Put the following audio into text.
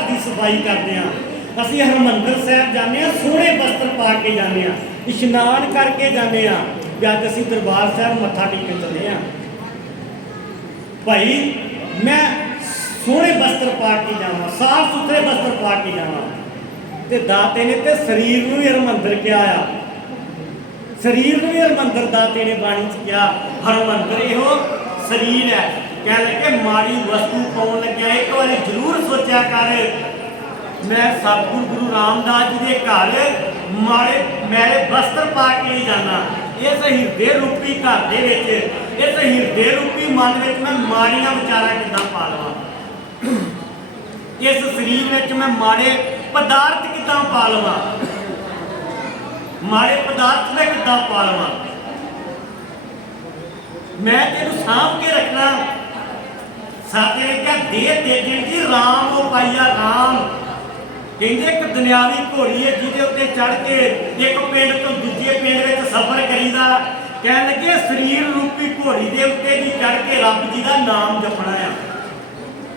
ਘਰ ਦੀ ਸਫ਼ਾਈ ਕਰਦੇ ਆ ਅਸੀਂ ਹਰਮੰਦਰ ਸਾਹਿਬ ਜਾਂਦੇ ਆ ਸੋਹਣੇ ਵਸਤਰ ਪਾ ਕੇ ਜਾਂਦੇ ਆ ਇਸ਼ਨਾਨ ਕਰਕੇ ਜਾਂਦੇ ਆ ਵੀ ਅੱਜ ਅਸੀਂ ਦਰਬਾਰ ਸਾਹਿਬ ਮੱਥਾ ਟੇਕਣ ਚੱਲੇ ਆ ਭਾਈ, ਮੈਂ ਸੋਹਣੇ ਵਸਤਰ ਪਾ ਕੇ ਜਾਵਾਂ, ਸਾਫ਼ ਸੁਥਰੇ ਵਸਤਰ ਪਾ ਕੇ ਜਾਵਾਂ। ਤੇ ਦਾਤੇ ਨੇ ਤੇ ਸਰੀਰ ਨੂੰ ਵੀ ਹਰਮੰਦਰ ਕਿਹਾ ਆ। ਸਰੀਰ ਨੂੰ ਵੀ ਹਰਮੰਦਰ ਦਾਤੇ ਨੇ ਬਾਣੀ ਚ ਕਿਹਾ, ਹਰਮੰਦਰ ਇਹੋ ਸਰੀਰ ਹੈ। ਕਹਿ ਲੈ ਲੱਗੇ ਮਾੜੀ ਵਸਤੂ ਪਾਉਣ ਲੱਗਿਆ ਇੱਕ ਵਾਰੀ ਜ਼ਰੂਰ ਸੋਚਿਆ ਕਰ। ਮੈਂ ਸਤਿਗੁਰੂ ਗੁਰੂ ਰਾਮਦਾਸ ਜੀ ਦੇ ਘਰ ਮਾੜੇ ਮੈਲੇ ਵਸਤਰ ਪਾ ਕੇ ਨਹੀਂ ਜਾਣਾ ਇਸ ਹਿਰਦੇ ਰੂਪੀ ਘਰ ਦੇ ਵਿੱਚ, ਇਸ ਹਿਰਦੇ ਰੂਪੀ ਮਨ ਵਿੱਚ ਮੈਂ ਮਾੜੀਆਂ ਵਿਚਾਰਾਂ ਕਿੱਦਾਂ ਪਾ ਲਵਾਂ? ਇਸ ਸਰੀਰ ਵਿੱਚ ਮੈਂ ਮਾੜੇ ਪਦਾਰਥ ਕਿੱਦਾਂ ਪਾ ਲਵਾਂ? ਮਾੜੇ ਪਦਾਰਥ ਮੈਂ ਕਿੱਦਾਂ ਪਾ ਲਵਾਂ? ਮੈਂ ਤੈਨੂੰ ਸਾਂਭ ਕੇ ਰੱਖਣਾ ਸਾਤੇ ਨੇ ਕਿਹਾ ਦੇਹ ਤੇਜਣ ਦੀ ਰਾਮ ਉਹ ਪਾਈਆ ਰਾਮ। ਕਹਿੰਦੇ ਇੱਕ ਦੁਨਿਆਵੀ ਘੋੜੀ ਹੈ ਜਿਹਦੇ ਉੱਤੇ ਚੜ ਕੇ ਇੱਕ ਪਿੰਡ ਤੋਂ ਦੂਜੇ ਪਿੰਡ ਵਿੱਚ ਸਫ਼ਰ ਕਰੀਦਾ। ਕਹਿਣ ਲੱਗੇ ਸਰੀਰ ਰੂਪੀ ਘੋੜੀ ਦੇ ਉੱਤੇ ਦੀ ਚੜ ਕੇ ਰੱਬ ਜੀ ਦਾ ਨਾਮ ਜਪਣਾ ਆ।